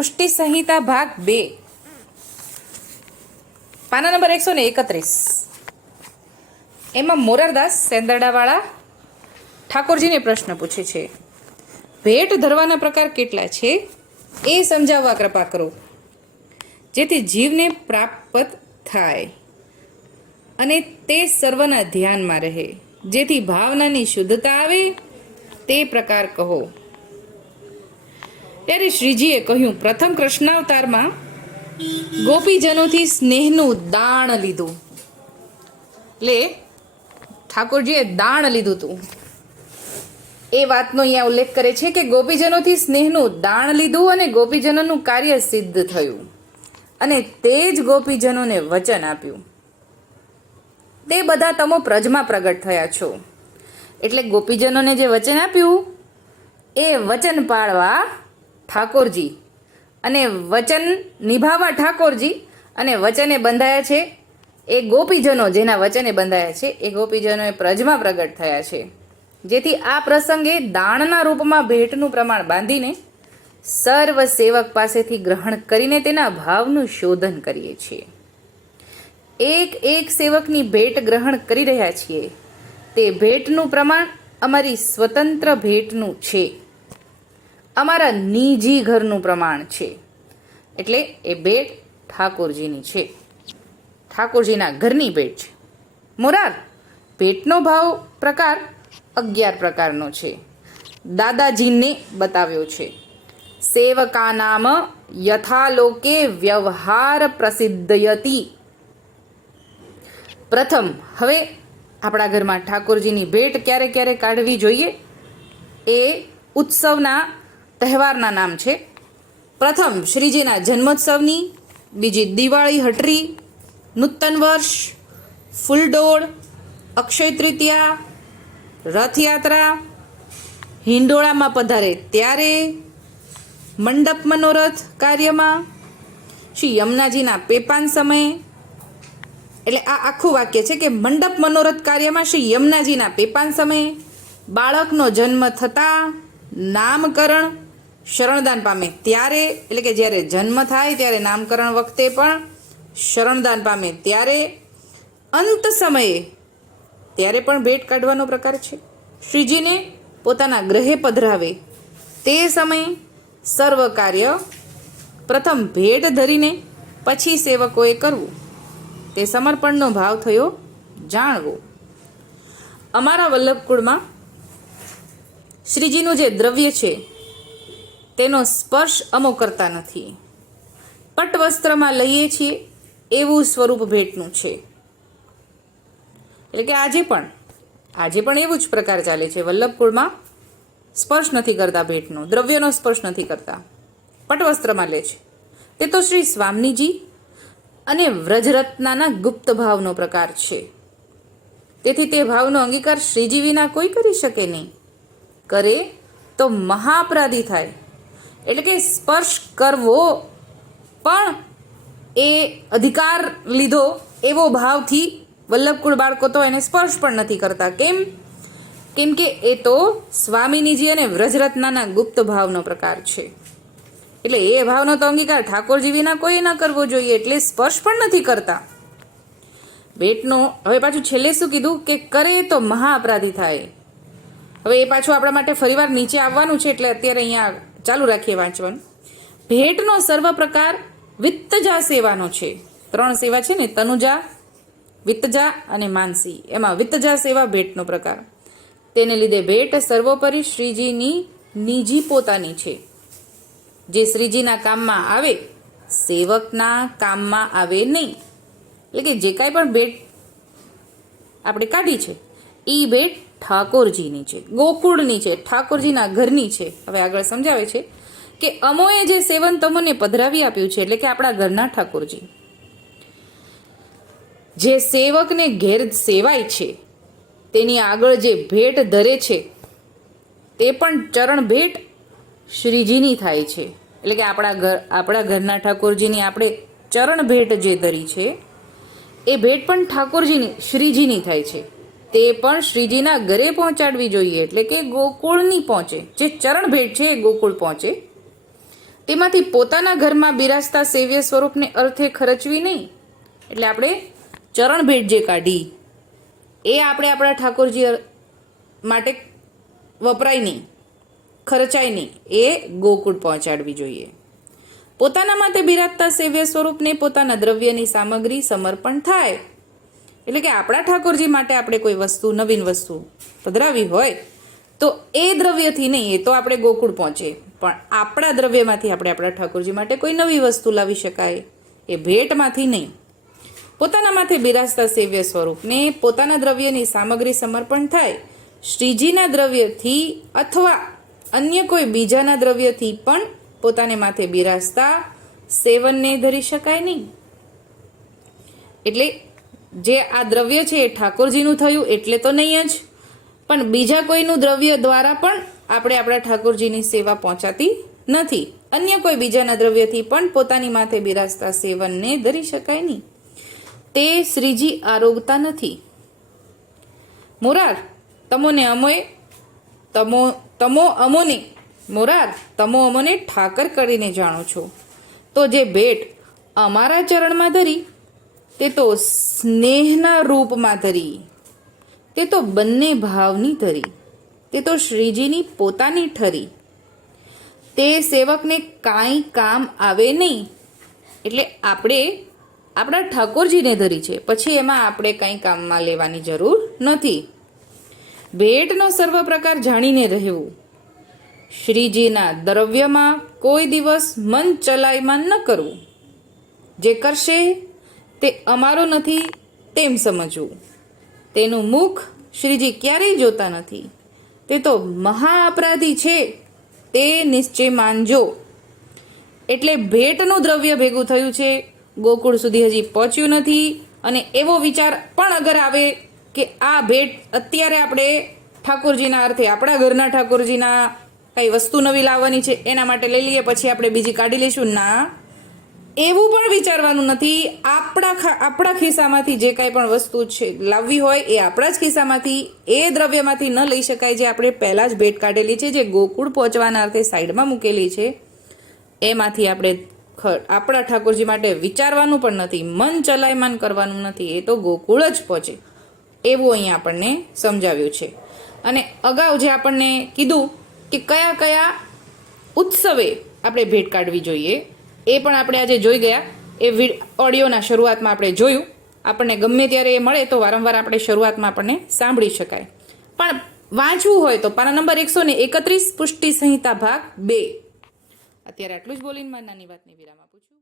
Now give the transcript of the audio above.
પુષ્ટિ સંહિતા ભાગ 2 પાના નંબર 131 એમાં મોરારદાસ સેંદરડાવાળા ઠાકોરજીને પ્રશ્ન પૂછે છે, ભેટ ધરવાના પ્રકાર કેટલા છે એ સમજાવવા કૃપા કરો, જેથી જીવને પ્રાપ્ત થાય અને તે સર્વના ધ્યાનમાં રહે, જેથી ભાવનાની શુદ્ધતા આવે તે પ્રકાર કહો. ત્યારે શ્રીજીએ કહ્યું, પ્રથમ કૃષ્ણાવતારમાં ગોપીજનોથી સ્નેહનું દાણ લીધું. એટલે ઠાકોરજીએ દાણ લીધું હતું એ વાતનો અહીંયા ઉલ્લેખ કરે છે કે ગોપીજનોથી સ્નેહનું દાણ લીધું અને ગોપીજનોનું કાર્ય સિદ્ધ થયું અને તે જ ગોપીજનોને વચન આપ્યું. તે બધા તમો પ્રજમાં પ્રગટ થયા છો. એટલે ગોપીજનોને જે વચન આપ્યું એ વચન પાળવા ઠાકોરજી અને વચન નિભાવવા ઠાકોરજી અને વચને બંધાયા છે એ ગોપીજનો, જેના વચને બંધાયા છે એ ગોપીજનોએ પ્રજમાં પ્રગટ થયા છે. જેથી આ પ્રસંગે દાણના રૂપમાં ભેટનું પ્રમાણ બાંધીને સર્વ સેવક પાસેથી ગ્રહણ કરીને તેના ભાવનું શોધન કરીએ છીએ. એક એક સેવકની ભેટ ગ્રહણ કરી રહ્યા છીએ. તે ભેટનું પ્રમાણ અમારી સ્વતંત્ર ભેટનું છે, અમારા નિજી ઘરનું પ્રમાણ છે. એટલે એ ભેટ ઠાકોરજીની છે, ઠાકોરજીના ઘરની ભેટ છે. મોરાર, ભેટનો ભાવ પ્રકાર 11 પ્રકારનો છે. દાદાજીને બતાવ્યો છે. સેવકા નામ યથાલોકે વ્યવહાર પ્રસિદ્ધયતી. પ્રથમ, હવે આપણા ઘરમાં ઠાકોરજીની ભેટ ક્યારે ક્યારે કાઢવી જોઈએ એ ઉત્સવના તહેવારના નામ છે. પ્રથમ શ્રીજીના જન્મોત્સવની, બીજી દિવાળી હટરી, નૂતન વર્ષ, ફૂલડોળ, અક્ષય તૃતીયા, રથયાત્રા, હિંડોળામાં પધારે ત્યારે, મંડપ મનોરથ કાર્યમાં, શ્રી યમુનાજીના પેપાન સમયે. એટલે આ આખું વાક્ય છે કે મંડપ મનોરથ કાર્યમાં શ્રી યમુનાજીના પેપાન સમયે, બાળકનો જન્મ થતાં, નામકરણ, શરણદાન પામે ત્યારે, એટલે કે જ્યારે જન્મ થાય ત્યારે નામકરણ વખતે પણ, શરણદાન પામે ત્યારે, અંત સમયે ત્યારે પણ ભેટ કાઢવાનો પ્રકાર છે. શ્રીજીને પોતાના ગ્રહે પધરાવે તે સમયે સર્વ કાર્ય પ્રથમ ભેટ ધરીને પછી સેવકોએ કરવું, તે સમર્પણનો ભાવ થયો જાણવો. અમારા વલ્લભકુળમાં શ્રીજીનું જે દ્રવ્ય છે તેનો સ્પર્શ અમો કરતા નથી. પટવસ્ત્રમાં લઈએ છીએ એવું સ્વરૂપ ભેટનું છે. એટલે કે આજે પણ એવું જ પ્રકાર ચાલે છે. વલ્લભકુળમાં સ્પર્શ નથી કરતા ભેટનો, દ્રવ્યનો સ્પર્શ નથી કરતા, પટવસ્ત્રમાં લે છે. તે તો શ્રી સ્વામીજી અને વ્રજરત્નાના ગુપ્ત ભાવનો પ્રકાર છે. તેથી તે ભાવનો અંગીકાર શ્રીજી વિના કોઈ કરી શકે નહીં. કરે તો મહાઅપરાધી થાય. એટલે કે સ્પર્શ કરવો પણ એ અધિકાર લીધો એવો ભાવથી વલ્લભકુળ બાળકો તો એને સ્પર્શ પણ નથી કરતા. કેમ કે એ તો સ્વામીનીજી અને વ્રજરત્નાના ગુપ્ત ભાવનો પ્રકાર છે. એટલે એ ભાવનો તો અંગીકાર ઠાકોરજી વિના કોઈ ન કરવો જોઈએ, એટલે સ્પર્શ પણ નથી કરતા. ભેટનો હવે પાછું છેલ્લે શું કીધું કે કરે તો મહાઅપરાધી થાય. હવે એ પાછું આપણા માટે ફરીવાર નીચે આવવાનું છે, એટલે અત્યારે અહીંયા ચાલુ રાખીએ વાંચવાનું. ભેટનો સર્વ પ્રકાર વિત્તજા સેવાનો છે. 3 સેવા છે ને, તનુજા, વિત્તજા અને માનસી. એમાં વિત્તજા સેવા ભેટનો પ્રકાર. તેને લીધે ભેટ સર્વોપરી શ્રીજીની નિજી પોતાની છે. જે શ્રીજીના કામમાં આવે, સેવકના કામમાં આવે નહીં. એટલે કે જે કાંઈ પણ ભેટ આપણે કાઢી છે એ ભેટ ઠાકોરજીની છે, ગોકુળની છે, ઠાકોરજીના ઘરની છે. હવે આગળ સમજાવે છે કે અમોએ જે સેવન તમોને પધરાવી આપ્યું છે, એટલે કે આપણા ઘરના ઠાકોરજી જે સેવકને ઘેર સેવાય છે તેની આગળ જે ભેટ ધરે છે તે પણ ચરણ ભેટ શ્રીજીની થાય છે. એટલે કે આપણા ઘરના ઠાકોરજીની આપણે ચરણ ભેટ જે ધરી છે એ ભેટ પણ ઠાકોરજીની, શ્રીજીની થાય છે. તે પણ શ્રીજીના ઘરે પહોંચાડવી જોઈએ, એટલે કે ગોકુળની પહોંચે. જે ચરણ ભેટ છે એ ગોકુળ પહોંચે. તેમાંથી પોતાના ઘરમાં બિરાજતા સેવ્ય સ્વરૂપને અર્થે ખર્ચવી નહીં. એટલે આપણે ચરણ ભેટ જે કાઢી એ આપણે આપણા ઠાકોરજી માટે વપરાય નહીં, ખર્ચાય નહીં, એ ગોકુળ પહોંચાડવી જોઈએ. પોતાના માટે બિરાજતા સેવ્ય સ્વરૂપને પોતાના દ્રવ્યની સામગ્રી સમર્પણ થાય. એટલે કે આપણા ઠાકોરજી માટે આપણે કોઈ વસ્તુ, નવીન વસ્તુ પધરાવી હોય તો એ દ્રવ્યથી નહીં, એ તો આપણે ગોકુળ પહોંચે, પણ આપણા દ્રવ્યમાંથી આપણે આપણા ઠાકોરજી માટે કોઈ નવી વસ્તુ લાવી શકાય, એ ભેટમાંથી નહીં. પોતાના માથે બિરાજતા સેવ્ય સ્વરૂપને પોતાના દ્રવ્યની સામગ્રી સમર્પણ થાય. શ્રીજીના દ્રવ્યથી અથવા અન્ય કોઈ બીજાના દ્રવ્યથી પણ પોતાને માથે બિરાજતા સેવનને ધરી શકાય નહીં. એટલે જે આ દ્રવ્ય છે એ ઠાકોરજીનું થયું એટલે તો નહીં જ, પણ બીજા કોઈનું દ્રવ્ય દ્વારા પણ આપણે આપણા ઠાકોરજીની સેવા પહોંચાતી નથી. અન્ય કોઈ બીજાના દ્રવ્યથી પણ પોતાની માથે બિરાજતા સેવનને ધરી શકાય નહીં. તે શ્રીજી આરોગતા નથી. મોરાર તમોને અમોએ તમો અમોને મોરાર તમો અમોને ઠાકર કરીને જાણો છો, તો જે ભેટ અમારા ચરણમાં ધરી તે તો સ્નેહના રૂપમાં ધરી, તે તો બંને ભાવની ધરી, તે તો શ્રીજીની પોતાની ઠરી. તે સેવકને કાંઈ કામ આવે નહીં. એટલે આપણે આપણા ઠાકોરજીને ધરી છે, પછી એમાં આપણે કંઈ કામમાં લેવાની જરૂર નથી. ભેટનો સર્વ પ્રકાર જાણીને રહેવું. શ્રીજીના દ્રવ્યમાં કોઈ દિવસ મન ચલાયમાન ન કરવું. જે કરશે તે અમારો નથી તેમ સમજવું. તેનું મુખ શ્રીજી ક્યારેય જોતા નથી, તે તો મહા અપરાધી છે તે નિશ્ચય માનજો. એટલે ભેટનું દ્રવ્ય ભેગું થયું છે, ગોકુળ સુધી હજી પહોંચ્યું નથી, અને એવો વિચાર પણ અગર આવે કે આ ભેટ અત્યારે આપણે ઠાકોરજીના અર્થે, આપણા ઘરના ઠાકોરજીના કંઈ વસ્તુ નવી લાવવાની છે એના માટે લઈ લઈએ, પછી આપણે બીજી કાઢી લઈશું. ના, એવું પણ વિચારવાનું નથી. આપણા ખિસ્સામાંથી જે કાંઈ પણ વસ્તુ છે લાવવી હોય એ આપણા જ ખિસ્સામાંથી, એ દ્રવ્યમાંથી ન લઈ શકાય જે આપણે પહેલાં જ ભેટ કાઢેલી છે, જે ગોકુળ પહોંચવાના અર્થે સાઈડમાં મૂકેલી છે, એમાંથી આપણે આપણા ઠાકોરજી માટે વિચારવાનું પણ નથી, મન ચલાયમાન કરવાનું નથી, એ તો ગોકુળ જ પહોંચે એવું અહીંયા આપણને સમજાવ્યું છે. અને અગાઉ જે આપણને કીધું કે કયા કયા ઉત્સવે આપણે ભેટ કાઢવી જોઈએ એ પણ આપણે આજે જોઈ ગયા. એ ઓડિયોના શરૂઆતમાં આપણે જોયું. આપણને ગમે ત્યારે એ મળે તો વારંવાર આપણે શરૂઆતમાં આપણને સાંભળી શકાય. પણ વાંચવું હોય તો પાના નંબર 131 પુષ્ટિ સંહિતા ભાગ 2. અત્યારે આટલું જ બોલીને મારી નાની વાતની વિરામ આપું છું.